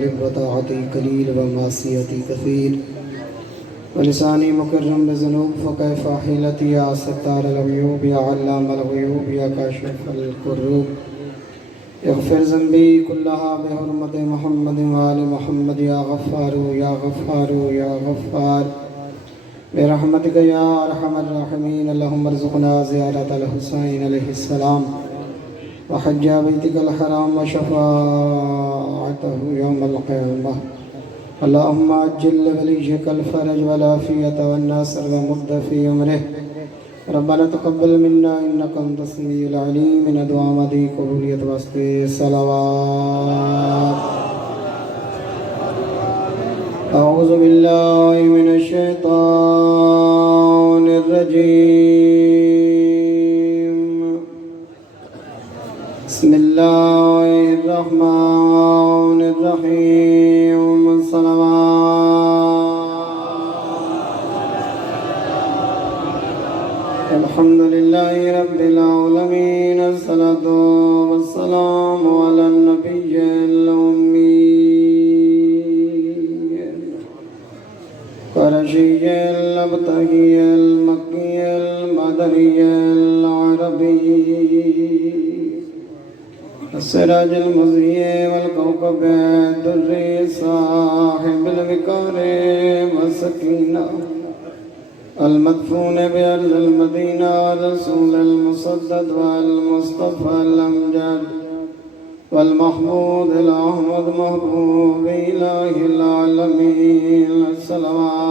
غالب وطاعتی قلیل ومعصیتی کثیر ولسانی مکرم بذنوب فکیف حیلتی یا ستار العیوب یا علام الغیوب یا کاشف الکروب اغفر ذنبی کلہا بحرمت محمد وآل محمد یا غفار یا غفار یا غفار برحمتک یا ارحم الراحمین اللہم ارزقنا زیارت الحسین علیہ السلام وحج بیتک الحرام وشفاعته یوم القیامہ اللہم عجل لولیجک الفرج والعافیت والناصر ومد فی عمرہ ربنا تقبل منا انک انت السمیع العلیم ان دعا مدی قبولیت واسطے صلوات اعوذ باللہ من الشیطان الرجیم بسم اللہ الرحمن الرحیم صلوات الحمد للہ رب العالمین الصلاة والسلام علی النبی الأمی قرشی الابتہی المکی المدنی العربی السراج المضیء والکوكب الدری صاحب الوقار والسکینہ المدفون بأرض المدینہ رسول المصدد والمصطفى الامجد والمحمود الأحمد محبوب إله العالمين الصلوات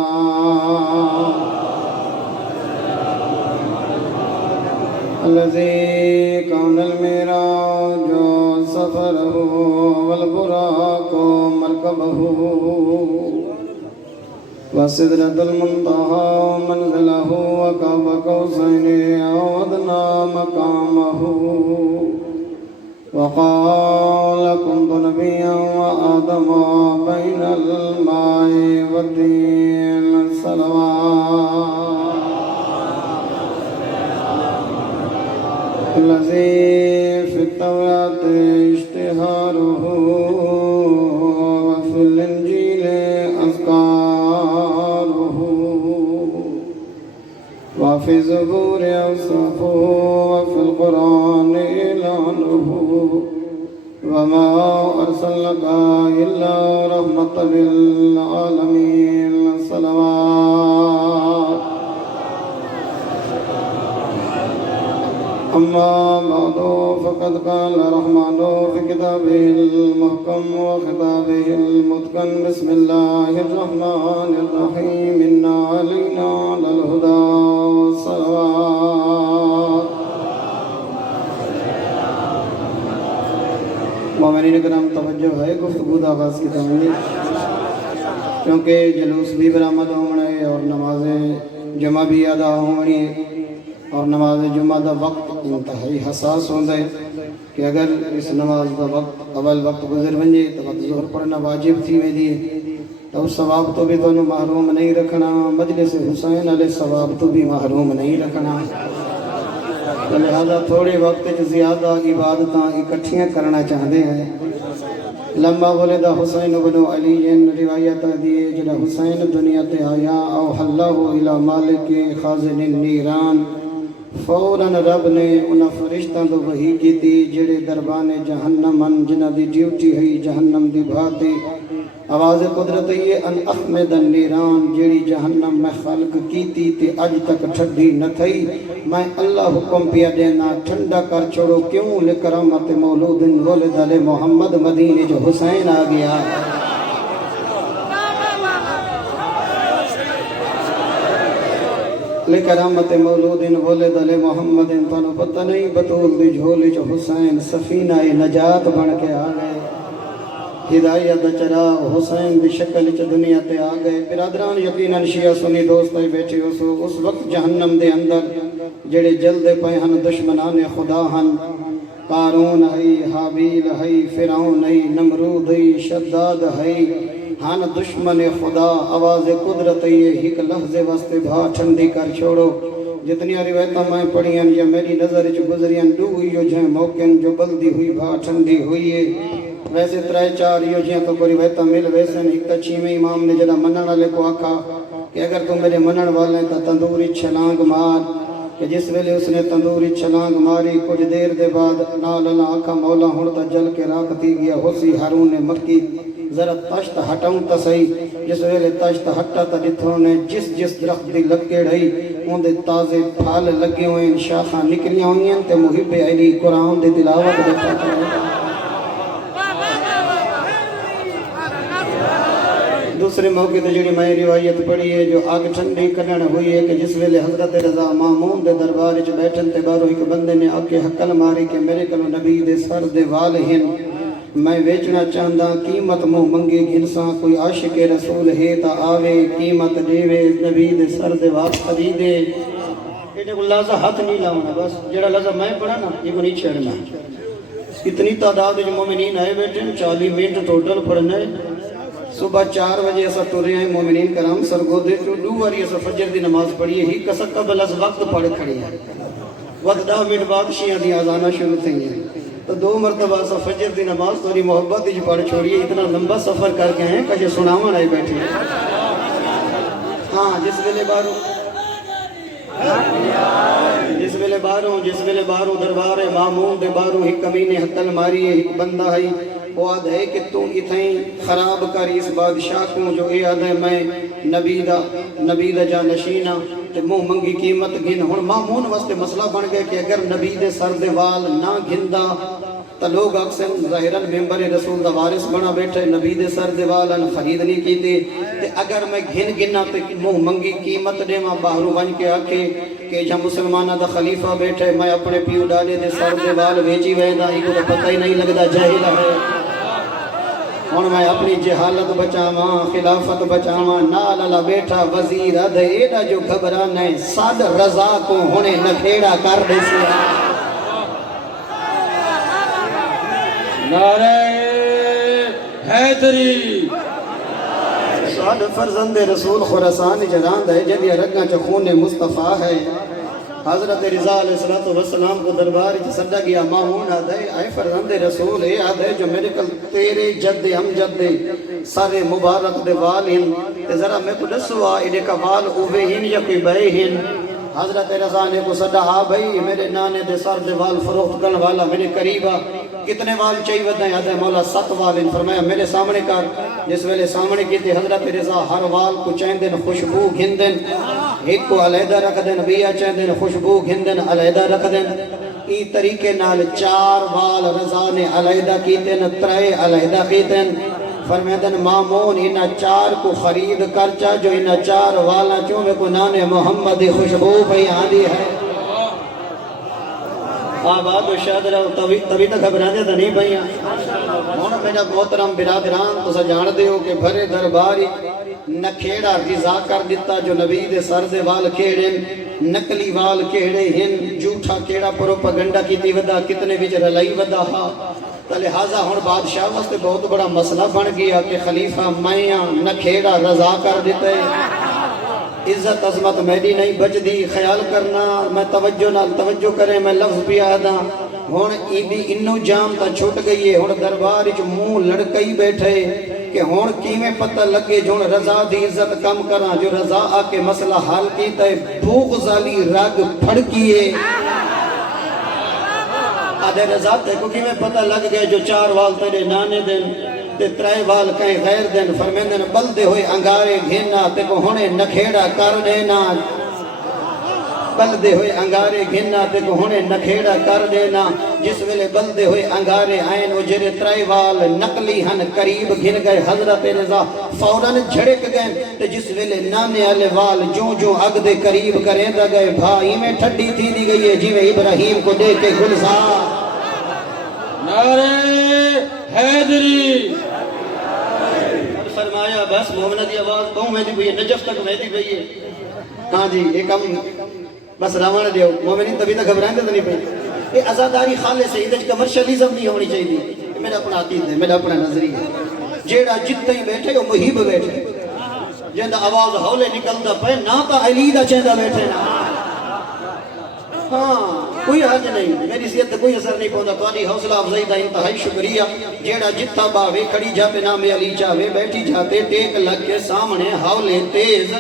الذي كان المعراج سفره والبراق مركبه وسدرة المنتهى منزله وقاب قوسين أو أدنى مقامه وقال كنت نبيا وآدم بين الماء والدين الصلوات الذي في التوراة اشتهاره وفي الإنجيل أذكاره وفي الزبور أوصافه وفي القرآن إعلانه وما أرسلناك إلا رحمة للعالمين صلوات أما بعد فقد قال الرحمن في كتابه المحكم وخطابه المتقن بسم الله الرحمن الرحيم إنا علينا للهدى والصلوات مومنین کرام توجہ ہے گفتگو دا آغاز کی تعمیر کیونکہ جلوس بھی برآمد ہونے اور نماز جمعہ بھی ادا ہونے اور نماز جمعہ دا وقت انتہائی حساس ہوندہ ہے کہ اگر اس نماز دا وقت اول وقت گزر بنجے تو وقت ظہر پڑھنا واجب تھی میں دیئے تو اس ثواب تو بھی تو محروم نہیں رکھنا مجلس حسین علیہ ثواب تو بھی محروم نہیں رکھنا لہذا تھوڑے وقت زیادہ عبادتاں اکٹھیاں کرنا چاہتے ہیں لما ولد حسین بن علی روایت دیئے جڑا حسین دنیا تے آیا اوحى اللہ الى مالک خازن النیران فوراً رب نے انہاں فرشتاں تو وحی کی تھی جڑے دربان جہنم جنہ دی ڈیوٹی ہوئی جہنم دی بھاتی آواز قدرت یہ ان احمد النیران جڑی جہنم میں خلق کی تھی تے اج تک ٹھڈی نہ تھئی میں اللہ حکم پیا دینا ٹھنڈا کر چھوڑو کیوں لکرامت مولود ولد علی محمد مدینے جو حسین آ گیا لکرامت مولود ولد علی محمد تانوں پتہ نہیں بطول دی جھولی جو حسین سفینہ نجات بن کے آ گئے ہدایت چرا حسین دی شکل چ دنیا تے آ گئے برادران یقیناً شیعہ سنی دوست بیٹھے اس وقت جہنم دے اندر جڑے جلدے پے ہن دشمنان خدا ہن قارون ہے حابیل ہے فرعون ہے نمرود ہے شداد ہے ہن دشمن خدا آواز قدرت یہ ایک لحظے واسطے بھا ٹھنڈی کر چھوڑو جتنی روایتاں میں پڑھیاں یا میری نظر چ گزریاں ڈوئی جو جہیں موقع جو بلدی ہوئی بھا ٹھنڈی ہوئی ہے ویسے ترائے چار یہ جیاں کو کوئی ویتا مل ویسے ایک تا چھیمیں امام نے جڑا منن والے کو آکھا کہ اگر تم میرے منن والے تا تندوری چھلانگ مار کہ جس ویلے اس نے تندوری چھلانگ ماری کچھ دیر دے بعد نال اللہ آکھا مولا ہن تا جل کے راکھتی گیا ہوسی ہارون نے مکی ذرا تشت ہٹاؤں تا صحیح جس ویلے تشت ہٹا تا جتھوں نے جس درخت دی لکڑ ہئی اون دے تازے پھل لگے ہوئے شاخاں نکلیاں ہوئیں تے محب علی قرآن دی تلاوت بیٹھا کرے دوسرے موقع تے جڑی میں روایت پڑھی ہے جو آگ ٹھنڈی کرن ہوئی ہے کہ جس ویلے حضرت رضا مامون دے دربار وچ بیٹھن تے باہروں ایک بندے نے آ کے حقل ماری کہ میرے کلو نبی دے سر دے وال ہن میں ویچنا چاہندا قیمت منہ منگے گھنساں کوئی عاشق رسول ہے تا آوے قیمت دیوے نبی دے سر دے وال خریدے یہ کو لازہ ہاتھ نہیں لاؤنا بس جڑا لازہ میں پڑھا نا یہ کو نہیں چھڑنا اتنی تعداد جو مومنین آئے بیٹھے 40 منٹ ٹوٹل پڑھنے صبح 4 بجے ایسا ٹورے ہیں مومنین کرام سرگودے جو 2 باری ایسا فجر دی نماز پڑھی ہے ہی کسک قبل از وقت پڑھ کھڑی ہے وقت 10 منٹ بعد شیعہ دی آزانہ شروع تھی ہیں تو 2 مرتبہ ایسا فجر دی نماز توری محبت ہی پڑھ چھوڑی ہے اتنا لمبا سفر کر کے ہیں کچھ سناون آئے بیٹھے ہیں ہاں جس ویلے باروں دربار مامون دے باروں ہی کمینے حقل ماری ہے ایک بندہ ہے وہ آدھ ہے کہ تو اتھیں خراب کر اس بادشاہ کو جو اے آدھ ہے میں نبی دا جا نشینہ تے منہ منگی قیمت گھن ہن مامون واسطے مسئلہ بن گئے کہ اگر نبی دے سر دے وال نہ گھندا تا لوگ اکثر ظاہراً ممبر رسول دا وارث بنا بیٹھے نبی دے سر دے وال خرید نہیں کیتے تے اگر میں گھنا تے منہ منگی قیمت دے ماں باہروں بن کے آکے کہ جہاں مسلمانہ دا خلیفہ بیٹھے میں اپنے پیو ڈالے دے سر دے وال ویچی ویدہ ہی کو پتہ ہی نہیں لگدا جاہل ہے ہن میں اپنی جہالت بچاواں خلافت بچاواں نال اللہ بیٹھا وزیر اد ایڈا جو گھبرانا ہے صد رضا کو ہونے نکھیڑا کر دے سیا نعرہ حیدری صد فرزند رسول خراسان جراند ہے جدی رگاں چ خون مصطفیٰ ہے حضرت رضا علیہ السلام کو دربار کی صدا گیا مامون آدھے اے فرزند رسول ہے آدھے جو میرے کل تیرے جد امجد دے سارے مبارک دے وال ہن ذرا میں کو دسوا ایڈے کا وال اوے ہن یا کوئی بے ہن حضرت رضا نے کو صدا ہاں بھئی میرے نانے دے سر دے وال فروخت کرنے والا میرے قریبا کتنے وال چاہیے ودہ ہے آدھے مولا 7 وال ان فرمایا میرے سامنے کر جس ویلے سامنے کی تھی حضرت رضا ہر وال کو چین دن خوشبو گھن دن ایک کو علیحدہ رکھ دن بیا چین دن خوشبو گھن دن علیحدہ رکھ دن ای طریقے نال 4 وال رضا نے علیحدہ کی تن 3 علیحدہ کی تن فرمیدن مامون انہا 4 کو خرید کرچا جو انہا 4 والا چومے کو نانے محمد خوشبو پہ آدھی ہے آباد و شاد رہو تبھی تک گھبرانے تو نہیں پہیاں ہونا میرا محترم برادران تو سجان دے ہو کہ بھرے درباری نکھیڑا رضا کر دیتا جو نبی دے سر دے وال کھیڑے نکلی وال کھیڑے ہن جھوٹا کیڑا پروپاگنڈا کی تی ودا کتنے وچ رلائی ودا ہا تو لہٰذا ہن بادشاہ واسطے بہت بڑا مسئلہ بن گیا کہ خلیفہ میاں نکھیڑا رضا کر دیتے عزت عظمت میری نہیں بچ دی خیال کرنا میں توجہ کریں میں لفظ بھی آدھا ہون ایدی انو جام تا چھوٹ گئی ہے ہون دربار جو منہ لڑکئی بیٹھے کہ ہون کیمیں پتہ لگے جو رضا دی عزت کم کرنا جو رضا آکے مسئلہ حال کیتا ہے بغضالی رگ پھڑکیے آدھے رضا تے کو کیمیں پتہ لگ گئے جو 4 وال تیرے نانے دن تے 3 وال کہیں غیر دن فرمیندن بلدے ہوئے انگارے گھننا تے کو ہونے نکھیڑا کر دینا بلدے ہوئے انگارے گھننا تے کو ہونے نکھیڑا کر دینا جس ویلے بلدے ہوئے انگارے آئین وہ جرے 3 وال نقلی ہن قریب گھن گئے حضرت رضا فوراً جھڑک گئے تے جس ویلے نانے والے وال جو اگ دے قریب کریں دا گئے بھائی میں ٹھڈی تھی دی گئی ہے جی میں ابراہیم کو دے کے گلزار نعرہ حیدری فرمایا بس محمد دی آواز کہوں میں دی بھئی نجف تک میں دی بھئی ہاں جی ایک ہم بس راوان دیو مومنین تبھی تک گھبرائیں دے تو نہیں پہی یہ ازاداری خالے سے ادھج کمرشلیزم نہیں ہونی چاہیے دی میرا اپنا عقید ہے میرا اپنا نظری ہے جیڑا جتے ہی بیٹھے وہ محیب بیٹھے جہاں آواز ہولے نکلتا پہ نا تا علی دا چہدہ بیٹھے نا ہاں کوئی حرج نہیں، میری صحت کوئی اثر نہیں پہنچا، تاری حوصلہ افزائی دا انتہائی شکریہ۔ جیڑا جتھا باوے کھڑی جاتے نام علی چاہے، بیٹھی جاتے ٹیک لگ کے سامنے ہاولے تیز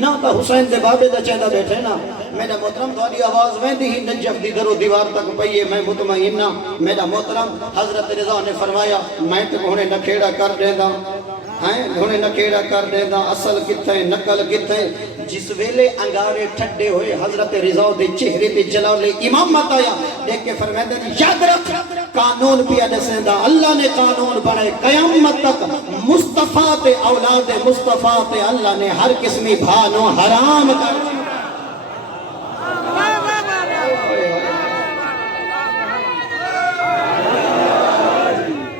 نہ تا حسین دے بابے دا چہدہ بیٹھے نا۔ میرا محترم تاری آواز ویندی ہی نجف دی درو دیوار تک پئیے، میں مطمئن نا۔ میرا محترم حضرت رضا نے فرمایا میں تے گھوڑے نکھیڑا کر دے دا، گھوڑے نکھیڑا کر دے دا، اصل کتھے نقل کتھے۔ جس ویلے انگارے ٹھڈے ہوئے حضرت رضا دے چہرے تے جلال امامت آیا، دیکھ کے فرمائے دے یاد رکھ قانون پیا دسیں دا، اللہ نے قانون بنائے قیامت تک مصطفیٰ تے اولاد مصطفیٰ تے اللہ نے ہر قسمی بھانو حرام کر دیا۔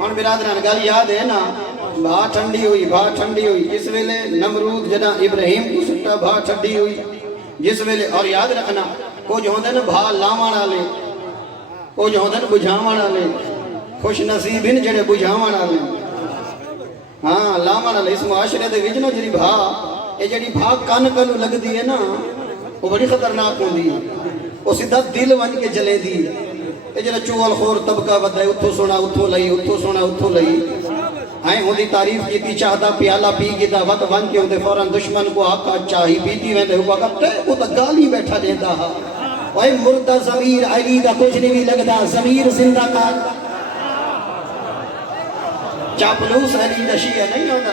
اور برادران گل یاد ہے نا، بھا ٹھنڈی ہوئی جس ویلے نمرود جنا ابراہیم کو سٹا بھا ٹھنڈی ہوئی جس ویلے۔ اور یاد رکھنا کچھ ہوندے نا بھا لاوان والے، کچھ ہوندے نا بجھاوان والے، خوش نصیب ہیں جڑے بجھاوان والے۔ ہاں لاوان والے اس معاشرے دے وچ نا جڑی بھا اے جڑی بھا کن کلو لگدی ہے نا وہ بڑی خطرناک ہوندی ہے، وہ سیدھا دل ون کے جلے دی۔ اے جڑا چول خور طبقہ ودا ہے اتھوں سونا اتھوں لئی، اتھوں سونا اتھوں لئی، آئیں ہوں دی تعریف کیتی چاہتا پیالہ پی گیتا وقت ون کے ہوندے فوراں دشمن کو آقا چاہی پیتی ویندے ہوا کہتے وہ تا گالی بیٹھا دیتا ہا۔ اوہ مردہ ضمیر علی دا کچھ نہیں لگدا، ضمیر زندہ کار چاپلوس علی دا شیعہ نہیں ہوتا۔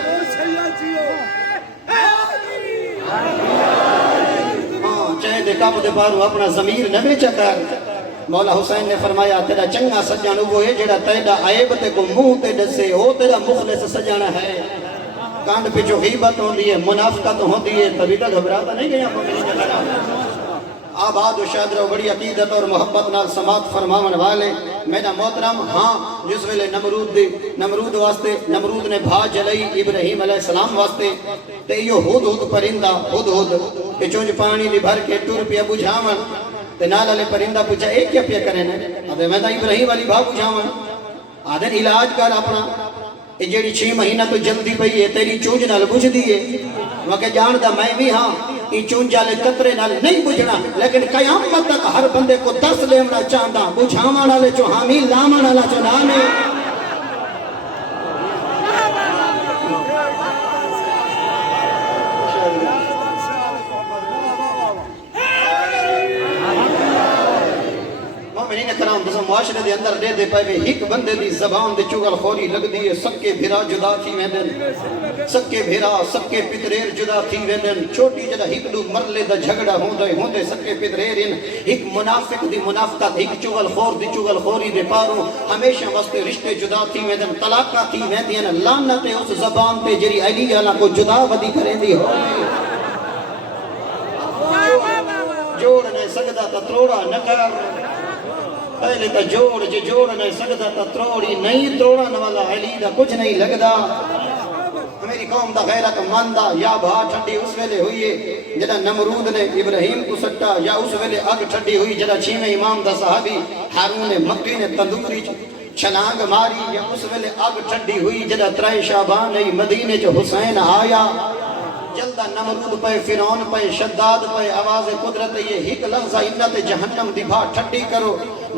ہاں چاہے دے کعب دے بارو اپنا ضمیر نہ بیچا کر۔ مولا حسین نے فرمایا تیرا چنگا سجن وہ ہے جڑا تیرا عیب تے کو منہ تے دسے، وہ تیرا مخلص سجن ہے۔ کانڈ پہ جو غیبت ہوندی ہے منافقت ہوندی ہے، تبھی تو گھبراتا نہیں گیا۔ آباد و شاد رو بڑی عقیدت اور محبت نال سماعت فرماون والے میرا محترم۔ ہاں جس ویلے نمرود واسطے نمرود نے بھا جلئی ابراہیم علیہ السلام واسطے تے یہ ہد پرندہ ہد کہ چونج پانی دی بھر کے ٹر پیا بجھاون تے نال علی پرندہ پوچھا اے کیا پیا کرے نے؟ آدھے میں دا ابراہیم علی بھا بجھاون۔ آدھے علاج کر اپنا، اے جیڑی 6 مہینہ تو جلدی پئی ہے تیری چونج نال بجھ دیئے۔ وکہ جاندہ میں بھی ہاں ای چونج والے قطرے نال نہیں بجھنا، لیکن قیامت تک ہر بندے کو درس لینا چاہتا بجھاون والے چو حامی لامن والا چو نامے۔ مومنین کرام دسا معاشرے دے اندر دے دے پائے ایک بندے دی زبان دے چگل خوری لگ دیئے، سکے بھیرا جدا تھی ویندن، سکے بھیرا سکے پتریر جدا تھی ویندن۔ چھوٹی جدا ایک دو مرلے دا جھگڑا ہوندے سکے پتریر ان ایک منافق دی منافقت، ایک چگل خور دی چگل خوری دے پاروں ہمیشہ واسطے رشتے جدا تھی ویندن، طلاقہ تھی ویندین۔ لعنت اس زبان تے جری علی اللہ کو جدا ودی کریں دی ہو جوڑ نہیں سکتا تا تروڑا نہ کر، پہلے تا جوڑ نہیں سکتا تا تروڑی نہیں، توڑن والا علی دا کچھ نہیں لگدا۔ میری قوم دا غیرت مندہ یا بھا ٹھنڈی اس ویلے ہوئی ہے جدا نمرود نے ابراہیم کو سٹا، یا اس ویلے اگ ٹھنڈی ہوئی جدا 6ویں امام دا صحابی ہارون مکی نے تندوری چھلانگ ماری، یا اس ویلے اگ ٹھنڈی ہوئی جدا 3 شعبان مدینے جو حسین آیا۔ جلدہ نمرود پہ فرعون پہ شداد پہ آواز قدرت یہ ایک لحظہ انت جہنم دی بھا ٹھنڈی کرو۔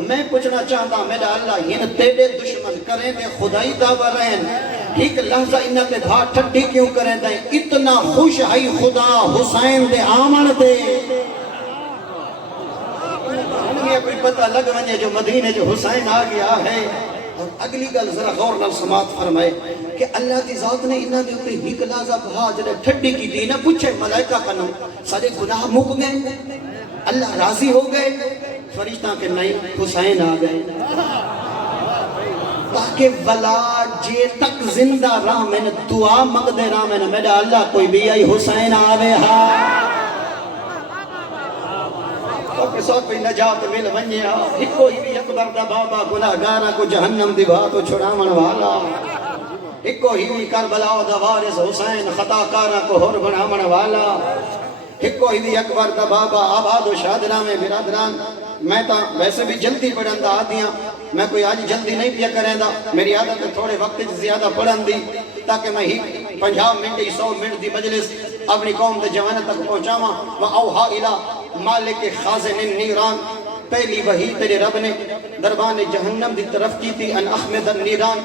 میں پوچھنا چاہتا میرا اللہ یہ تیرے دشمن کریں دے خدائی دعوی رہن، ایک لحظہ انت بھا ٹھنڈی کیوں کریں دیں؟ اتنا خوش ہے خدا حسین دے آمن دے۔ انہیں کوئی پتہ لگ ونجے جو مدینے جو حسین آ گیا ہے۔ اور اگلی گل ذرا غور نال سماعت فرمائے کہ اللہ کی ذات نے انہاں دے اوپر ایک لحظہ بہا جڑے ٹھڈی کی دی نہ پوچھے ملائکہ کنوں سارے گناہ مک گئے، اللہ راضی ہو گئے؟ فرشتہ کہ نہیں، حسین آ گئے تاکہ ولا جے تک زندہ راہ میں دعا مقدے راہ میں میرا اللہ کوئی بھی آئی حسین آوے ہاں کے ساتھ بھی نجات مل ونیا۔ ہکو ہی بھی اکبر دا بابا گناہگاراں کو جہنم دی باتو چھڑاون والا، ہکو ہی بھی کربلا دا وارث حسین خطاکاراں کو ہور بناون والا، ہکو ہی بھی اکبر دا بابا آباد و شادرہ میں برادران۔ میں تا ویسے بھی جلدی پڑھن دا آدیاں، میں کوئی آج جلدی نہیں پیا کریں دا، میری عادت ہے تھوڑے وقت زیادہ پڑھن دی تاکہ میں ہی 50 منٹ 100 منٹ دی مجلس اپنی قوم دے جوانہ تک پہنچاواں۔ وَأَوْحَا إِلَىٰ مالک خازن النیران، پہلی وحی تیرے رب نے دربان جہنم دی طرف کی تھی ان احمد النیران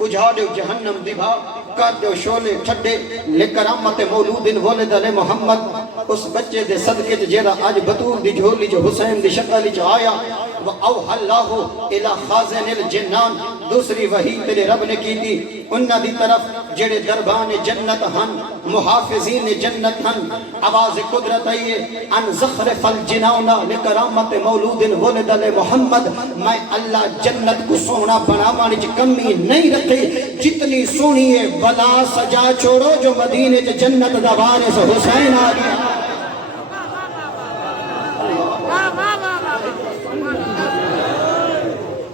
اجھاڑو جہنم دی بھا کر دیو شولے ٹھڈے لکرامت مولود ولد علی محمد اس بچے دے صدقے جیرا آج بطور دی جھولی جو حسین دی شکل جو آیا وَأَوْحَ اللَّهُ إِلَى خَازِنِ الْجِنَّانِ دوسری وحی تیرے رب نے کی تھی انہاں دی طرف جڑے دربان جنت ہن محافظین جنت ہن آواز قدرت آئیے ان زخرف الجنان لکرامت مولود ولد علی محمد میں اللہ جنت کو سونا بناوانے چ کمی نہیں رکھی جتنی سونی ہے بلا سجا چھوڑو جو مدینے چ جنت دا وارث حسین آ گیا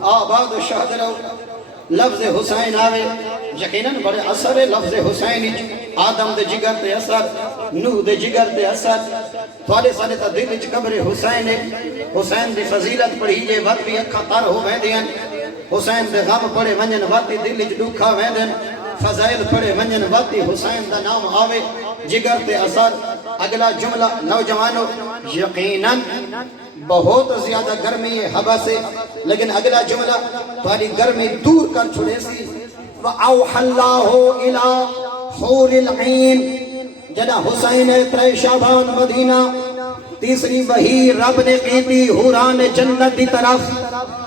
آباد و شہد رو لفظ حسین آوے یقیناً بڑے اثر ہے لفظ حسین آدم دے جگر تے اثر نوح دے جگر تے اثر تھوڑے سارے تا دل چ قبر حسین حسین دی فضیلت پڑھی جے وقت بھی اکھا تر ہو ویندیاں حسین دے غم پڑے ونجن واتی دل چ دکھا ویندن فضائل پڑے ونجن واتی حسین دا نام آوے جگر تے اثر اگلا جملہ نوجوانوں یقیناً بہت زیادہ گرمی ہے ہوا سے لیکن اگلا جملہ تمہاری گرمی دور کر چھوڑے سی وَأَوْحَ اللَّهُ إِلَىٰ حُورِ الْعِينِ جنا حسین ترے شعبان مدینہ تیسری وحی رب نے کی تھی حوران جنت دی طرف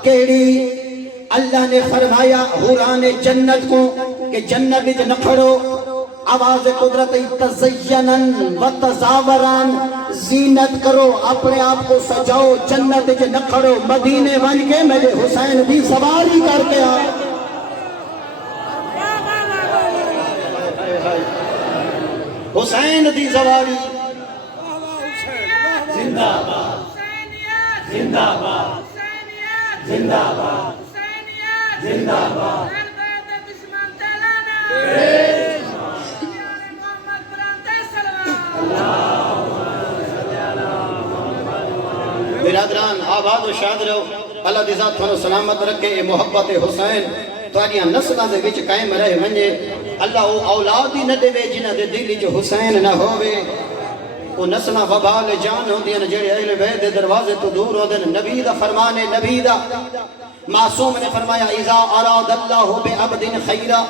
کیڑی اللہ نے فرمایا حوران جنت کو کہ جنت وچ نہ کھڑو آواز قدرت تزینن و تزاوران زینت کرو اپنے آپ کو سجاؤ جنت کے نہ کھڑو مدینے بن کے میرے حسین بھی سواری کر کے آئے حسین دی سواری زندہ باد زندہ باد زندہ باد زندہ باد برادران آباد و شاد رہو اللہ دی ذات تھانو سلامت رکھے اے محبت حسین تواریاں نسلہ دے وچ قائم رہے ونجے اللہ او اولاد ہی نہ دے وے جنہ دے دل جو حسین نہ ہووے وہ نسلہ وبال جان ہوندی ہیں جڑے اہل بیت دے دروازے تو دور ہوندے نبی دا فرمانے نبی دا معصوم نے فرمایا اذا اراد اللہ بعبد خیرا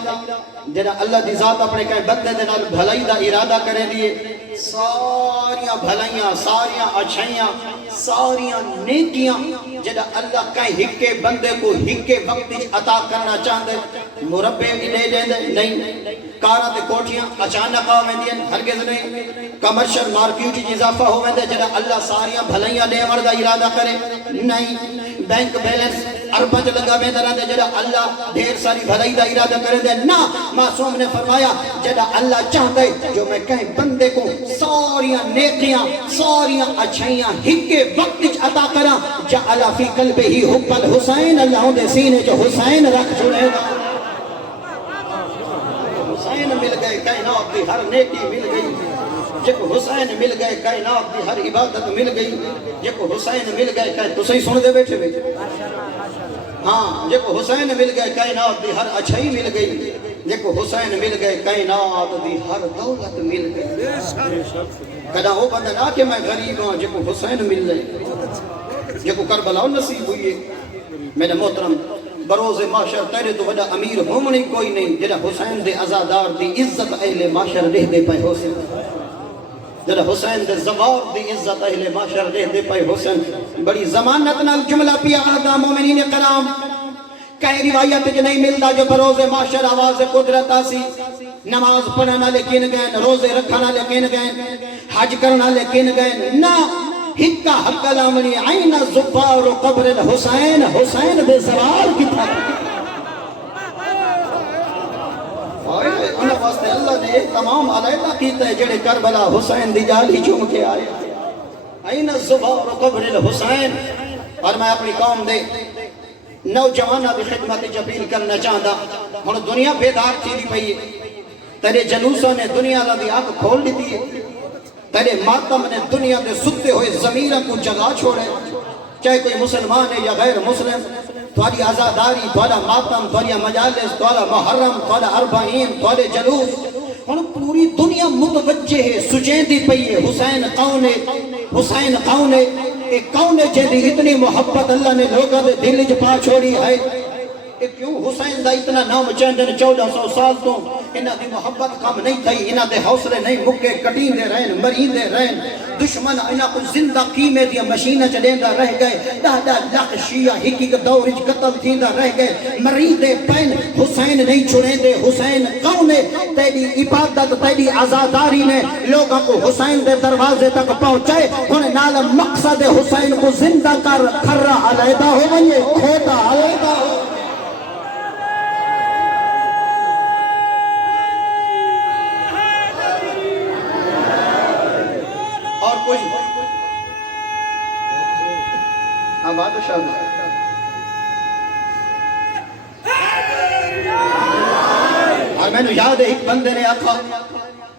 جڑا اللہ دی ذات اپنے کہیں بندے دے نال بھلائی دا ارادہ کرے دیے ساریاں بھلائیاں ساریاں اچھائیاں ساریاں نیکیاں جڑا اللہ کہیں ہکے بندے کو ہکے وقت عطا کرنا چاہتے مربے بھی لے جائیں نہیں کاراں تے کوٹھیاں اچانک آ ویندیاں ہرگز نہیں کمرشل مارکیٹ وچ اضافہ ہو ویندے جڑا اللہ ساریاں بھلائیاں ڈیون دا ارادہ کرے نہیں بینک بیلنس ارباں چ لگا ویندا رہندا جڑا اللہ ڈھیر ساری بھلائی دا ارادہ کرے دے نہ معصوم نے فرمایا جڑا اللہ چاہتا ہے جو میں کہیں بندے کو ساریاں نیکیاں ساریاں اچھائیاں ہکے وقت وچ عطا کراں جعل فی قلبہ حب الحسین اللہ دے سینے جو حسین رکھ چھوڑے گا حسین مل گئے کائنات دی ہر نیکی مل گئی جب حسین مل گئے کائنات دی ہر عبادت مل گئی جب حسین مل گئے کہ تو صحیح سن دے بیٹھے بیٹھے ہاں جب حسین مل گئے کائنات دی ہر اچھائی مل گئی جب حسین مل گئے کائنات دی ہر دولت مل گئی کدا وہ بندہ نہ کہ میں غریب ہوں جب حسین مل گئے جب کربلا نصیب ہوئی ہے میرے محترم بروز معاشر تیرے تو وجہ امیر ہومنی کوئی نہیں جڑا حسین دے عزادار دی عزت اہل معاشر رہ دے پائے حسین جڑا حسین دے زوار دی عزت اہل معاشر رہ دے پائے حسین بڑی زمانت نال جملہ پیا آدھا مومنین کرام کئی روایت جو نہیں ملتا جو بروز معاشر آواز قدرت آسی نماز پڑھنا لیکن گئے روزے رکھنا لیکن گئے حج کرنا لیکن گئے نہ ہکا حق الامنی عین زبار قبر الحسین حسین دے زوار کی تھا انہاں واسطے اللہ نے تمام علیحدہ کیتا ہے جڑے کربلا حسین دی جال ہی چوم کے آئے عین زبار قبر الحسین اور میں اپنی قوم دے نوجوانہ دی خدمت جبیل کرنا چاہتا ہوں دنیا بیدار تھی دی پئی تیرے جلوسوں نے دنیا لدی آنکھ کھول لیتی ہے تیرے ماتم نے دنیا دے ستے ہوئے ضمیرہ کو جگہ چھوڑے چاہے کوئی مسلمان ہے یا غیر مسلم تھوڑی آزاداری تھوڑا ماتم تھوڑی مجالس تھوڑا محرم تھوڑا اربعین تھوڑے جلوس اور پوری دنیا متوجہ ہے سجین دی پئی ہے حسین قونے ایک کون ہے جیدی اتنی محبت اللہ نے لوگوں دے دل وچ پا چھوڑی ہے کہ کیوں حسین دا اتنا نام چاندن 1400 سال تو انہاں دی محبت کم نہیں تھی انہاں دے حوصلے نہیں مکے کٹین دے رہن مرین دے رہن دشمن انہاں کو زندہ قیمے دی مشینہ چلیندا رہ گئے 10 لاکھ شیعہ ہک ایک دور وچ قتل تھیندا رہ گئے مرین دے پین حسین نہیں چھڑیندے حسین کون ہے تیری عبادت تیری عزاداری نے لوگوں کو حسین دے دروازے تک پہنچائے ہن نال مقصد حسین کو زندہ کر کھرا علیحدہ ہو ونجے کھوٹا علیحدہ ہو بادشاہ اور میں نے یاد ہے ایک بندے نے آخا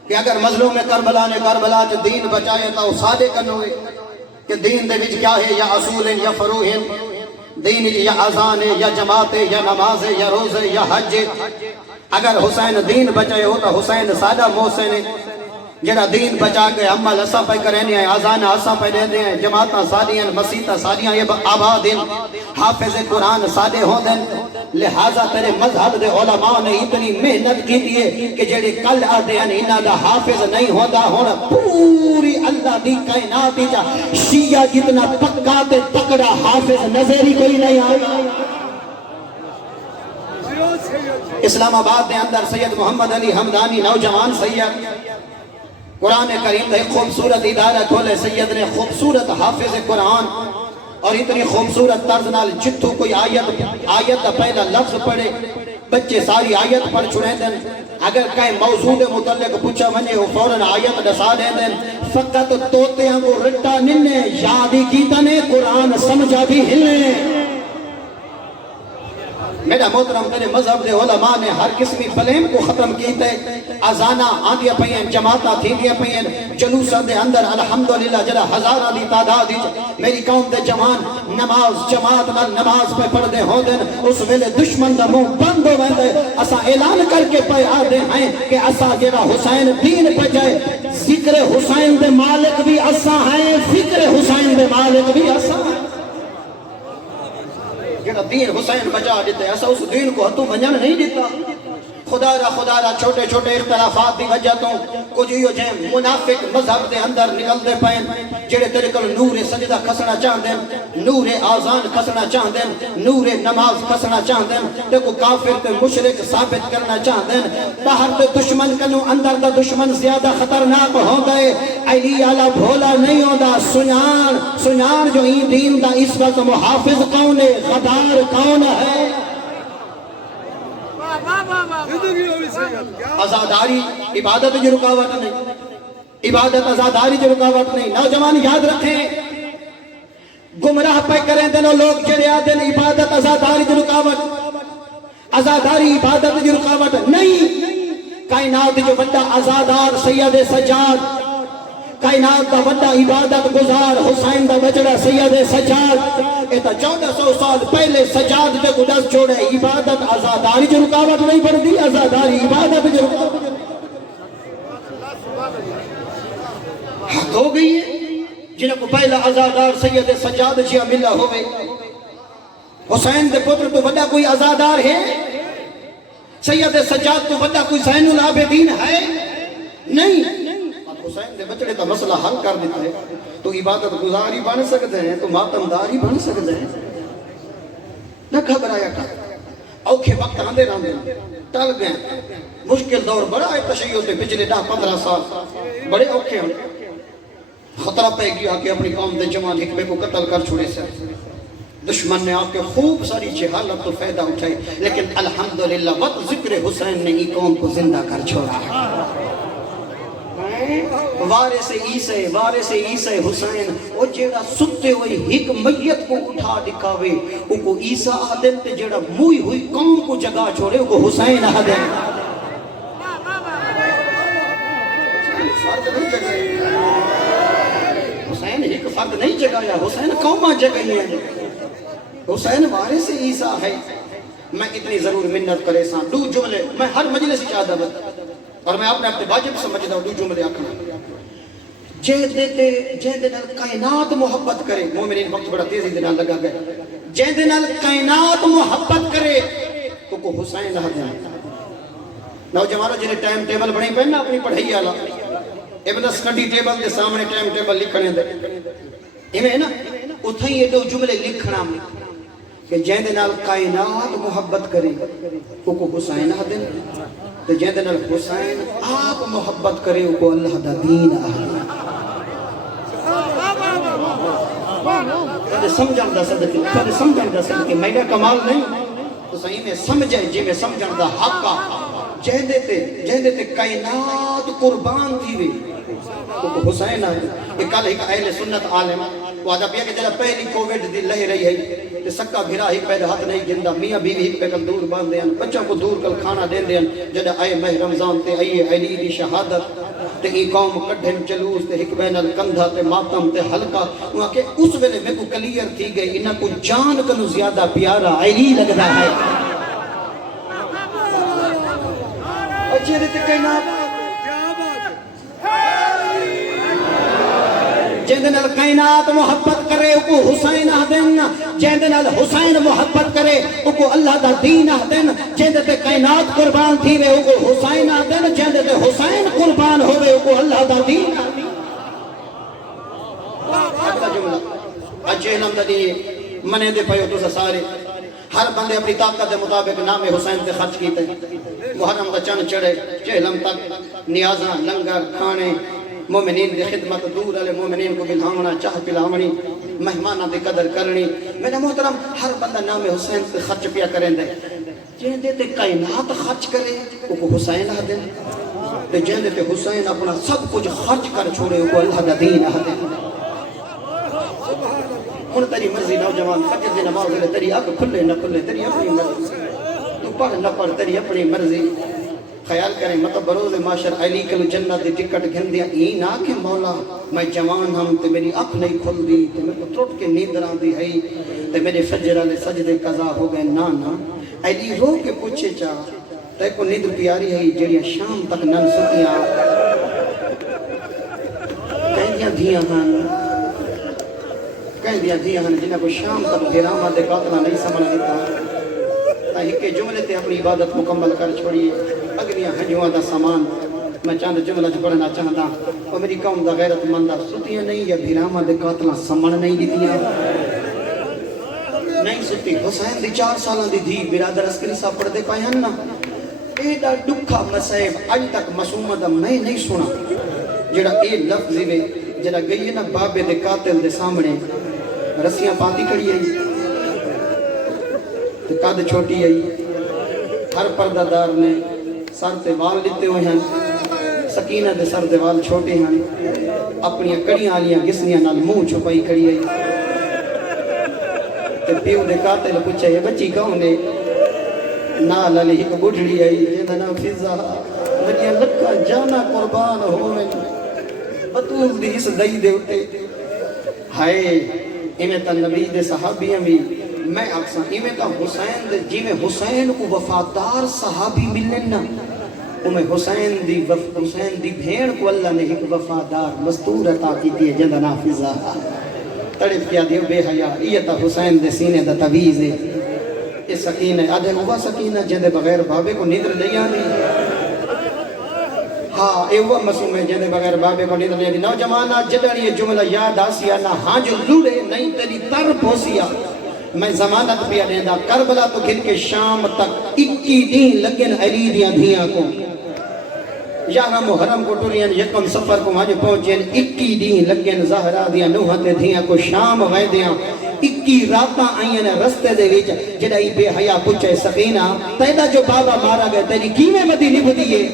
کہ اگر مظلوم کربلا نے کربلا جو دین بچائے تو سادے کنوے کہ دین دے وچ کیا ہے یا اصول یا فروح دین یا اذان یا جماعت یا نماز یا روزے یا حج اگر حسین دین بچائے ہو تو حسین سادہ محسن ہے جڑا دین بچا کے عمل اسا پہ کرنے ہیں اذان اسا پہ دیندے ہیں جماعتاں سادیاں مسیتاں سادیاں یہ آباد ہیں حافظ قرآن سادے ہوندے لہذا تیرے مذہب دے علماء نے اتنی محنت کی دیئے کہ جڑے کل آدھے ہیں انہاں دا حافظ نہیں ہوندا ہونا پوری اللہ دی کائنات جا شیعہ جتنا پکا تے تکڑا حافظ نظری کوئی نہیں آئے اسلام آباد دے اندر سید محمد علی حمدانی نوجوان سید قرآن کریم نے خوبصورت ادارہ کھولے سید نے خوبصورت حافظ قرآن اور اتنی خوبصورت طرز نال جتھو کوئی آیت پہلا لفظ پڑھے بچے ساری آیت پڑھ چھڑیں دیں اگر کہیں موضوع متعلق پوچھا ونجے وہ فوراً آیت دسا دیں دیں فقط توتیاں کو رٹا ننے یادی کیتا نے قرآن سمجھا بھی ہلنے میرا محترم میرے مذہب دے علماء نے ہر قسمی فلیم کو ختم کیتے اذانہ آندیا پئیں جماعتاں تھیندیا پئیں جلوساں دے اندر الحمدللہ جڑا ہزاراں دی تعداد وچ میری قوم دے جوان نماز جماعت نال نماز پہ پڑھدے ہوندے اس ویلے دشمن دا منہ بند ہو ویندے اسا اعلان کر کے پے آدے ہیں کہ اسا جڑا حسین دین پہ جائے ذکر حسین دے مالک بھی اسا ہیں فکر حسین دے مالک بھی اسا ہیں جڑا دین حسین بچا دیتے ایسا اس دین کو ہتھوں ونجن نہیں دیتا خدا را چھوٹے چھوٹے اختلافات دی وجہ تو کچھ یہ جائیں منافق مذہب دے اندر نکل دے پائیں جڑے تیرے کل نور سجدہ کھسنا چاہندیں نور آزان کھسنا چاہندیں نور نماز کھسنا چاہندیں تے کو کافر تے مشرک ثابت کرنا چاہندیں باہر تے دشمن کنو اندر دا دشمن زیادہ خطرناک ہوندا ہے علی آلہ بھولا نہیں ہوندا سنیان جو ہی دین دا اس وقت محافظ کون ہے غدار کون ہے آزاداری عبادت جو رکاوٹ نہیں عبادت آزاداری جو رکاوٹ نہیں نوجوان یاد رکھیں گمراہ پہ کریں دنوں لوگ جڑے آدھیں عبادت آزاداری جو رکاوٹ آزاداری عبادت جو رکاوٹ نہیں کائنات جو بڑا آزادار سید سجاد کائنات دا بڑا عبادت گزار حسین دا بچڑا سید سجاد ایتا 1400 سال پہلے سجاد دے کو دس چھوڑے عبادت آزاداری جو رکاوٹ نہیں پڑتی آزاداری عبادت جو رکاوٹ حق ہو گئی ہے جنہوں کو پہلا آزادار سید سجاد جیا ملا ہوئے حسین دے پتر تو بڑا کوئی آزادار ہے سید سجاد تو بڑا کوئی زین العابدین ہے نہیں حسین دے بچڑے کا مسئلہ حل کر دیتا ہے تو عبادت گزاری بن سکتے ہیں تو ماتمداری بن سکتے ہیں نہ گھبرایا کر اوکھے وقت آندے رہندے ٹل گئے مشکل دور بڑا ہے تشیع سے پچھلے 10-15 سال بڑے اوکھے ہیں خطرہ پہ گیا کہ اپنی قوم دے جوان حکمے کو قتل کر چھوڑے سے دشمن نے آپ کے خوب ساری جہالت تو فائدہ اٹھائی لیکن الحمدللہ وقت ذکر حسین نے ہی قوم کو زندہ کر چھوڑا ہے وارث عیسیٰ حسین او جیڑا ستے ہوئی ایک میت کو اٹھا دکھاوے او کو عیسیٰ آدم تے جیڑا موئی ہوئی قوم کو جگہ چھوڑے او کو حسین آدم حسین ایک فرد نہیں جگایا حسین قومہ جگئی ہیں حسین وارث عیسیٰ ہے میں اتنی ضرور منت کرے ساں دو جملے میں ہر مجلس چاہتا اور میں اپنے واجب سمجھتا ہوں دو جملے آکھنا جہدے نال کائنات محبت کرے مومنین وقت بڑا تیزی دے نال لگا گئے جہدے نال کائنات محبت کرے تو کو حسین لہا دیں نوجوانوں جنہیں ٹائم ٹیبل بڑھیں پہننا اپنی پڑھائی آلا ابن اسٹڈی ٹیبل دے سامنے ٹائم ٹیبل لکھنے دے ہمیں نا اتھائی یہ دو جملے لکھنا کہ جہدے نال کائنات محبت کرے تو کو حسین لہا دیں تو جہدے نال حسین آپ محبت کرے کو اللہ دا دین لہا دیں سمجھن دا صدقے میرا کمال نہیں تو صحیح میں سمجھے جی میں سمجھن دا حقا جہندے تے کائنات قربان تھی وے تو حسین آئے ایک کل ایک اہل سنت عالم وہ آدھا پیا کہ جلہ پہلی کوویڈ دی لہ رہی ہے کہ سکا بھرا ہی پہلے ہاتھ نہیں گندہ میاں بیوی ہی پہلے دور باندھ دیں بچوں کو دور کل کھانا دیں دیں جلہ آئے مہ رمضان تے آئیے علی دی شہادت تے ای قوم کڈھن چلوس تے ایک بین الکندھا تے ماتم تے حلقہ وہاں کہ اس ویلے میں کو کلیر تھی گئی انہاں کو جان کنو زیادہ پیارا علی لگدا ہے اچھے دیتے کائنات جہدنال کائنات محبت کرے کو حسین آدن جہدنال حسین محبت کرے کو اللہ دا دین آدن جہدتے کائنات قربان تھی وے کو حسین آدن جہدتے حسین قربان ہوئے کو اللہ دا دین آدن اگلا جملہ اجہلم دا دیئے منے دے پہیو تو سارے ہر بندے اپنی طاقت دے مطابق نام حسین تے خرچ کیتے محرم دا چند چڑھے چہلم تک نیازاں لنگر کھانے مومنین دی خدمت دور علی مومنین کو بلہامنا چاہ پلاؤنی مہمانہ دی قدر کرنی میرے محترم ہر بندہ نام حسین تے خرچ پیا کریں دے جہندے تے کائنات خرچ کرے وہ حسین آ دیں تے جہندے تے حسین اپنا سب کچھ خرچ کر چھوڑے وہ اللہ دا دین آ دیں ہن تیری مرضی نوجوان فجر دی نماز لے تیری آنکھ کھلے نہ کھلے تیری اپنی مرضی تو پڑھ نہ پڑھ تیری اپنی مرضی خیال کریں مطلب بروز معاشر علی کل جنت دی ٹکٹ گھن دیا ای نہ کہ مولا میں جوان ہم تے میری آنکھ نہیں کھل دی تے میں کو ٹوٹ کے نیندراں دی ہے تے میرے فجر والے سجدے قضا ہو گئے نا علی رو کے پوچھے چا تے کو نیند پیاری ہے جڑی شام تک نن ستیاں کہندیاں دھیاں ہن جنہاں کو شام تک گرامہ دے قاتلہ نہیں سمجھ دیتا تا ایک جملے تے اپنی عبادت مکمل کر چھوڑیے اگلیاں ہنجواں دا سامان میں چاند جملہ پڑھنا چاہتا اور میری قوم دا غیرت مندہ ستیاں نہیں یا بھیرامہ دے قاتلہ سمن نہیں دیتیاں نہیں ستی حسین دی 4 سالہ دی دھی برادر عسکری صاحب پڑھ دے پائے ہیں نا ایڈا ڈکھا مسائب اج تک مسومہ دا میں نہیں سنا جڑا اے لفظی میں جڑا گئی ہے نا بابے دے قاتل دے سامنے رسیاں پاتی کڑی آئی تو قد چھوٹی آئی ہر پردہ دار نے سر تے وال لیتے ہوئے ہیں سکینہ دے سر تے وال چھوٹے ہیں اپنی کڑیاں آلیاں گسنیاں نال منہ چھپائی کڑی آئی تے پیو دے قاتل پوچھا یہ بچی کون ہے نال علی ایک بڑھڑی آئی جیدہ نا فضا میریاں لکھا جانا قربان ہوئے بطول دی اس دائی دے ہوتے ہائے ایمیں تا نبی دے صحابیاں بھی میں اکساں ایمیں تا حسین دے جی میں حسین کو وفادار صحابی ملن نا میں حسین دی بھیڑ کو اللہ نے ایک وفادار مستور عطا کی دیئے جندہ نافذہ تڑپ کیا دیو بے حیاء یہ تا حسین دے سینے دا تویز ہے یہ سکینہ آدھے ہوا سکینہ جندے بغیر بابے کو نیدر لے آنی ہاں اے وہ مسوم ہے جندے بغیر بابے کو نیدر لے آنی نوجوانہ جدن یہ جملہ یاد آسیا نہ ہاں جو لوڑے نہیں تیری تر پوسیا میں زمانت پیا دیندہ کربلا تو گھر کے شام تک 21 دن لگن علی دیاں دھیاں کو 11 محرم کو ٹوریاں یکم سفر کو ماجھے پہنچیں 21 دن لگن زہرہ دیاں نوحت دھیاں کو شام وے دیاں 21 راتاں آئین رستے دے ویچ جڑائی بے حیاء پوچھے سکینہ تیدا جو بابا مارا گئے تیری کیمیں مدی نبھ دیئے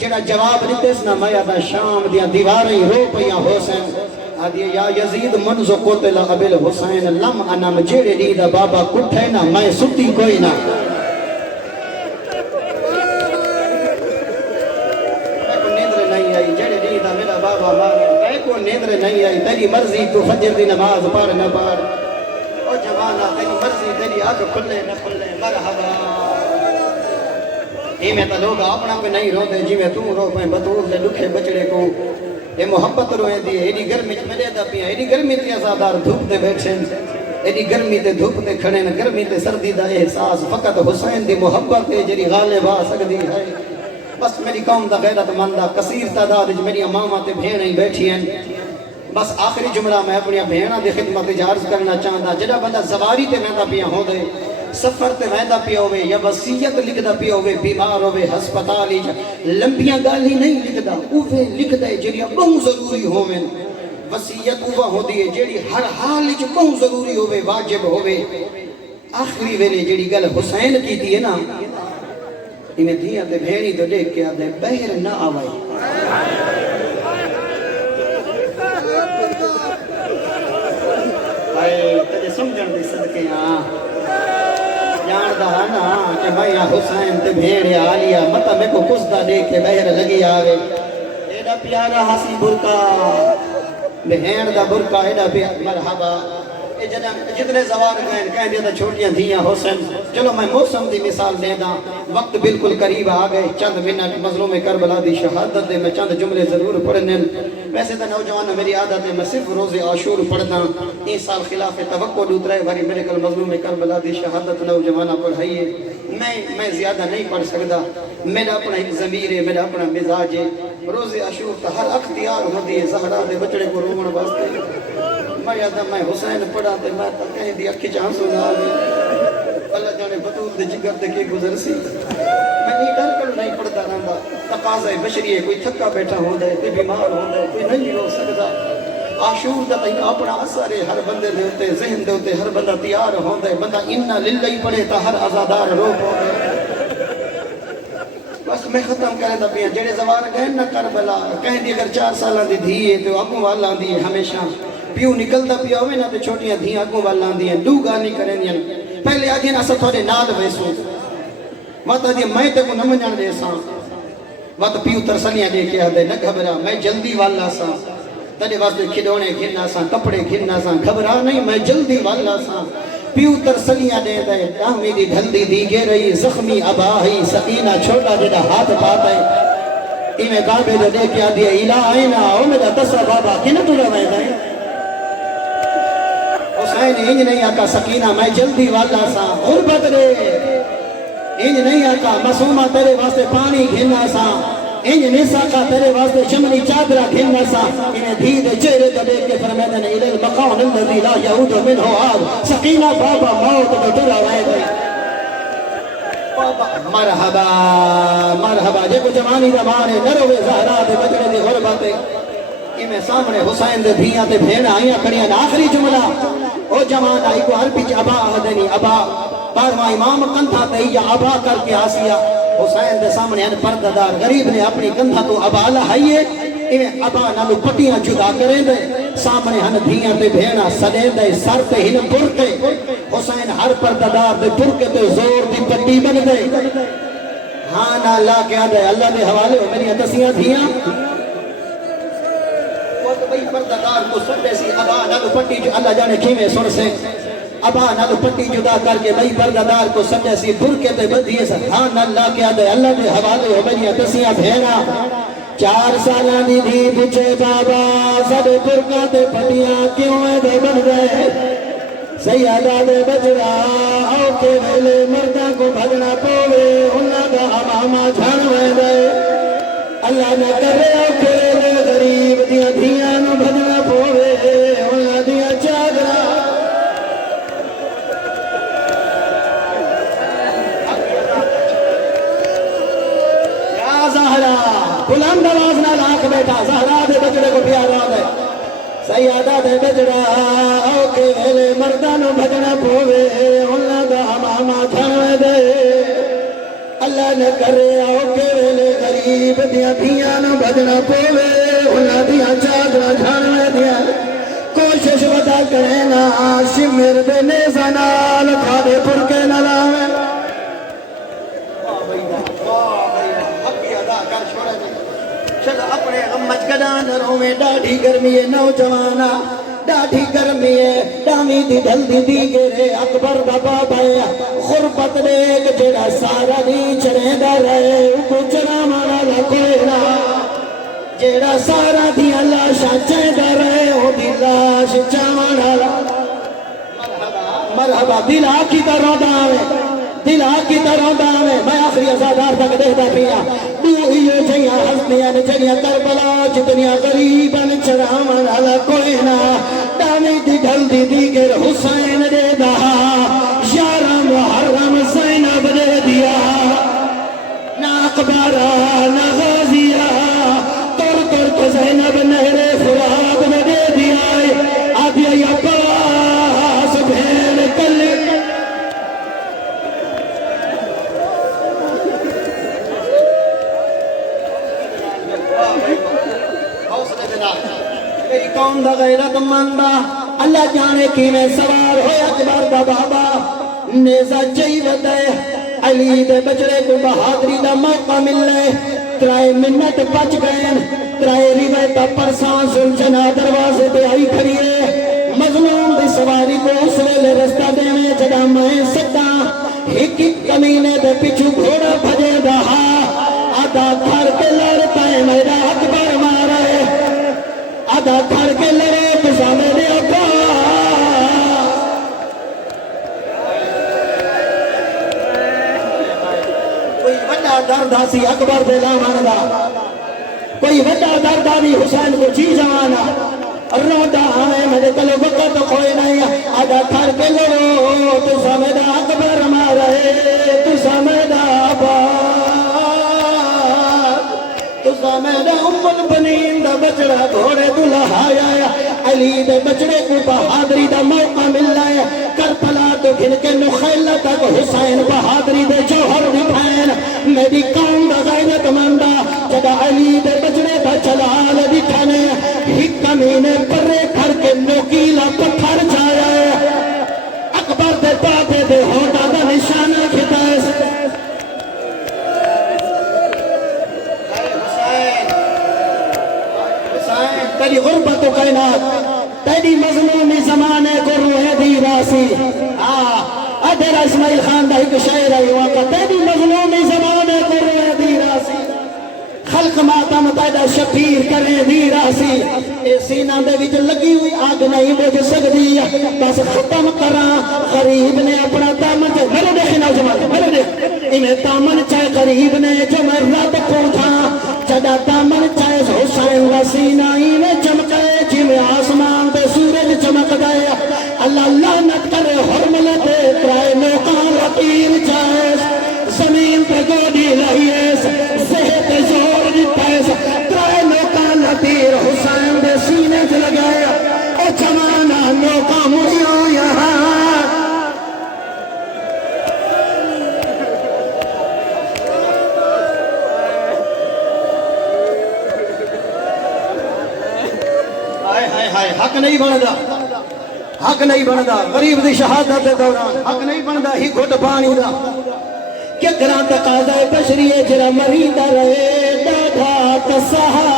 جڑا جواب نتیس نہ مایا دا شام دیاں دیواریں رو پیاں حسین آدھے یا یزید منزو قتل ابل حسین لم انم جیڑے دیدہ بابا کٹھے نہ میں ستی کوئی نہ نیندر نہیں آئی تیری مرضی تو فجر دی نماز پڑھ نہ پڑھ او جوانہ تیری مرضی تیری آنکھ کھلے نہ کھلے مرحبا اے میں تا لوگ اپنا پہ نہیں رو دے جی میں تم رو پہ بطور دے لکھے بچڑے کو یہ محبت روئے دی ایڈی گرمی ملے دا پیا ایڈی گرمی تے آزادار دھوپ تے بیٹھے ایڈی گرمی تے دھوپ تے کھڑے نہ گرمی تے سردی دا احساس فقط حسین دی محبت ہے جڑی غالب آ سکدی ہے بس میری قوم دا غیرت مند کثیر تعداد وچ میری ماواں تے بہناں ہی بیٹھی ہیں بس آخری جملہ میں اپنی بہناں دی خدمت عرض کرنا چاہندا جڑا بندہ زواری تے ویندا پیا ہوندے سفر تے ویندا پیا ہوے یا وصیت لکھدا پیا ہوے بیمار ہوے ہسپتال وچ لمبیاں گل ہی نہیں لکھدا اوے لکھدا ہے جڑیاں بہت ضروری ہوویں وصیت اوہ ہوندی ہے جڑی ہر حال وچ بہت ضروری ہوے واجب ہوے آخری ویلے جڑی گل حسین کیتی ہے نا انہیں دھیاں تے بھیڑی تو دیکھ کے آدھے بہر نہ آوائی تجھے سمجھن دی صدقے جان دا نا کہ بھائیہ حسین تے بھیڑی آلیا مطلب میں کو کسدہ دیکھ کے بہر لگی آوے ایڈا پیارا حسی برکا بہین دا برکا ایڈا پیارا مرحبا جتنے زوار گئے کہیں دیا تھا چھوٹیاں دھیاں حسین چلو میں موسم دی مثال دے دا وقت بالکل قریب آ گئے چند منٹ مظلوم کربلا دی شہادت دے میں چند جملے ضرور پڑھنے ویسے تو نوجوان میری عادت ہے میں صرف روز عاشور پڑھنا این سال خلاف توقع دوترے باری میرے کل مظلوم کربلا دی شہادت نوجوانہ پڑھائیے میں زیادہ نہیں پڑھ سکتا میرا اپنا ایک ضمیر ہے میرا اپنا مزاج ہے روز عاشور تا ہر اختیار ہوتی ہے زہرا دے بچڑے کو رومن واسطے میں یادہ میں حسین پڑھا تے میں تا کہیں دی اکھی چاہاں سنا آگئی اللہ جانے بطول دے جگر دے کے گزر سی میں نہیں ڈر کر نہیں پڑھتا رہندا تقاضہ بشری ہے کوئی تھکا بیٹھا ہوندہ ہے کوئی بیمار ہوندہ ہے کوئی نہیں ہو سکتا عاشور دا تین اپنا اثر ہے ہر بندے دے ہوتے ذہن دے ہوتے ہر بندہ تیار ہوندہ ہے بندہ انہا للہ پڑھے تا ہر آزادار روپ ہوندہ ہے بس میں ختم کرے دا پیا جڑے زوار گئے نہ کربلا کہیں دی اگر 4 سالہ دی دھی ہے تو اگوں والا دی ہے ہمیشہ پیو نکل دا پیا ہوئے نا تو چھوٹیاں دھیاں اگوں والا دی ہیں دو گانی کریں دیا پہلے آدھی نا ستھوڑے نال ویسو وقت آدھی میں تے کو نمجن دے ساں وقت پیو ترسلیاں دے کے آدھے نہ گھبرا میں جلدی والا ساں تیرے واسطے کھڑونے گھننا ساں کپڑے گھننا ساں گھبرا نہیں میں جلدی والا ساں پیو ترسلیاں دے دے دامی دی دھلدی دی گے رہی زخمی اباہی سکینہ چھوٹا جڑا ہاتھ پاتا ہے ایمیں کعبے جو دے کے آدھی الہ آئینا او میرا تصا بابا کینہ تو روائے دائیں حسین انج نہیں آکا سکینہ میں جلدی والا سا غربت رے انج نہیں آکا مسومہ تیرے واسطے پانی گھننا سا انج نسا کا تیرے واسطے شمنی چادرہ گھننا سا انہیں دھید چہرے تو دیکھ کے فرمیدن الہ المقام الذی لا یعود منہ آب سکینہ بابا موت کو ڈرا وائے گئی مرحبا مرحبا جے کو جوانی زمانے نروے زہرا دے بچڑے دی غربت میں سامنے حسین دے دھیاں تے بھین آئیاں کھڑیاں آخری جملہ او جوان آئی کو عربی چ ابا آدنی ابا بارواں امام کندھا تے یا ابا کر کے آسیا حسین دے سامنے ان پردادار غریب نے اپنی کندھا تو ابا لہائیے ایویں ابا نالو پٹیاں جدا کریں دے سامنے ہن دھیاں تے بھینا سدے دے سر تے ہن برکے حسین ہر پردادار دے برکے تے زور دی پٹی بن گئے ہاں نہ اللہ کے آدھے اللہ دے حوالے ہو میری تسیاں دھیاں بھئی پردادار کو سٹے سی ابا نالو پٹی جو اللہ جانے کھیمیں سن سے ابا نالو پٹی جدا کر کے بھئی پردادار کو سٹے سی برکے تے بدھیے سا ہاں اللہ کے آدھے اللہ دے حوالے ہو میری تسیاں بھینا 4 سالہ دی دھی پچھے بابا سب برکہ تے پٹیاں کیوں دے بن گئے سیادہ دے بچڑا آؤ کے ویلے مردہ کو بھگنا پوے انہاں دا امامہ جھانوے دے اللہ نہ کرے آؤ کے ویلے غریب دیا دھیاں نو بھگنا پوے انہاں دیا چادرہ یا زہرہ بلند آواز نہ لاکھ بیٹھا زہرہ دے بچڑے کو پیارا دے سیادہ دے بچڑا آؤ کے ویلے مردانو بھجنا پوے انہاں دا امامہ جھانوے دے اللہ نہ کرے آؤ کے ویلے غریب دیا دھیاں نو بھجنا پوے انہاں دیا چادرہ جھانوے دیا کوشش ودا کرے نا شمر دے نیزہ نال کھادے پرکے نہ لاوے چلو اپنے غمج گدان رومے ڈاڑھی گرمی ہے نوجوانا ڈاڑھی گرمی ہے ڈامی دی ڈھل دی دی گرے اکبر بابا بھایا غربت دیکھ جڑا سارا دی چڑھے دا رہے اوکو چنا مارا لکوئے نا جیڑا سارا دیا لاشا چاہتا رہے وہ دی لاش چاون والا مرحبا دلا کی طرح داوے دلا کی طرح داوے میں آخری ازادار تک دیکھتا پیا دوئیو جیاں ہستیاں جیاں کربلا جتنیاں غریباں چراون والا کوئی نہ داوے دی ڈھل دی دیگر حسین دے دا 11 محرم زینب دے دیا نہ اقبارا نہ غازیہ تو زینب نہر فرات میں دے دیا آدھیا یا پاس بھین کل میری قوم دا غیرت مندہ اللہ جانے کی میں سوار ہویا اکبر دا بابا نیزہ چاہی ودے علی دے بچڑے کو بہادری دا موقع ملے ترائے منت بچ گئے ترائے روایتہ پرسان سلچنا دروازے پہ آئی کھڑیے مظلوم دی سواری کو اس ویلے رستہ دے میں جدا میں سکتا ایک کمینے دے پچھو گھوڑا بھجے دہا آدھا گھر کے لڑتا ہے میرا اکبر مارے آدھا گھر کے لڑے پسا میرے اکبر کوئی وڈا درد سی اکبر دے لامان دا کوئی وڈا درد آنی حسین کو چیز آنا روڈا آنے میرے کلو وقت کوئی نہیں آدھا گھر کے لڑو تو سمیدہ اکبر مارے تو سمیدہ آباد تو سمیدہ ام البنین دا بچڑا گھوڑے دلہایا علی دے بچڑے کو بہادری دا موقع مل رہا ہے کرپلا تو گھن کے نخیلہ تک حسین بہادری دے جوہر بھی بھین میری قوم دا غیرت مندہ جگہ علی دے بچڑے دا چلال بھی کھنے ایک کمینے پرے کھڑ کے نوکیلا پتھر جایا ہے اکبر دے بابے دے ہوتا دا نشانہ کھتا ہے تیری غربت و کائنات تیری مظلومی زمانے کو روح دی راسی تیرا اسماعیل خان دا ایک شاعر ہے واقع تیری مظلومی زمانے کو روح دی راسی خلق ماتم تیدا شبیر کریں دی راسی اے سینہ دے وچ لگی ہوئی آگ نہیں بجھ سکتی بس ختم کراں غریب نے اپنا دامن چاہے میرے دیکھیں نوجوان میرے دیکھ انہیں دامن چاہے غریب نے جو میں رب کو تھا جدا دامن چاہے حسین کا سینہ انہیں چمکے جی میں آسمان دے سورج چمک گئے اللہ لعنت کرے حرمل دے ترائے موقع لکیر چاہے زمین پہ گوڑی لائیے صحت زور دی پیس ترائے موقع لطیر حسین دے سینے چل گئے او جمانہ موقع مریو یہاں حق نہیں بندا حق نہیں بندا غریب دی شہادت دے دوران حق نہیں بندا ہی گھٹ پانی دا کہ گران تقاضا بشری جرا مریدہ رہے ڈاڈھا تسہا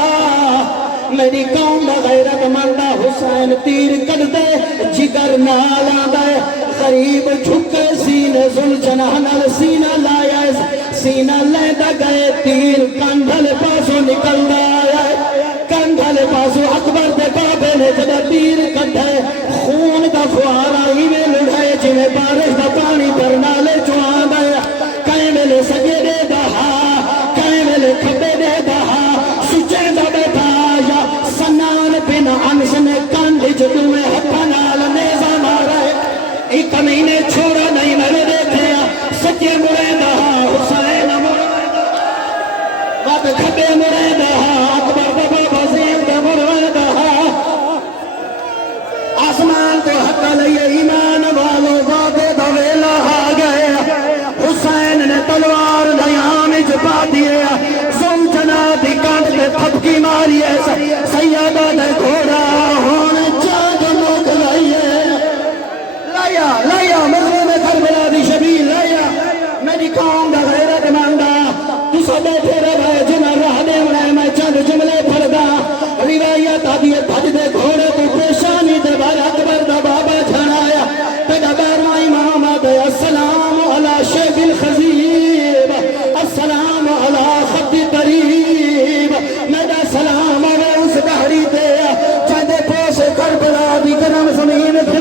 میری قوم دا غیرت مندہ حسین تیر کر دے جگر نال آدھے غریب جھکے سینے زلجنہ نال سینہ لایا سینہ لیندہ گئے تیر کندھل پاسو نکل آیا کندھل پاسو اکبر دے بابے نے جدہ تیر کندھے خون دا فوارا ہی میں لڑھائے جنہیں بارش دا پانی پر نالے چوان دے کہیں ملے سگے دے دہا کہیں ملے کھبے دے دہا سچے دا بیٹھا یا سنان بن انس نے کندھ جدو میں ہتھا نال نیزہ مارا ہے ایک کمینے چھوڑا نہیں میں نے دیکھے سچے مرے دہا حسین مرے دہا وقت کھبے مرے دہا آسمان زمین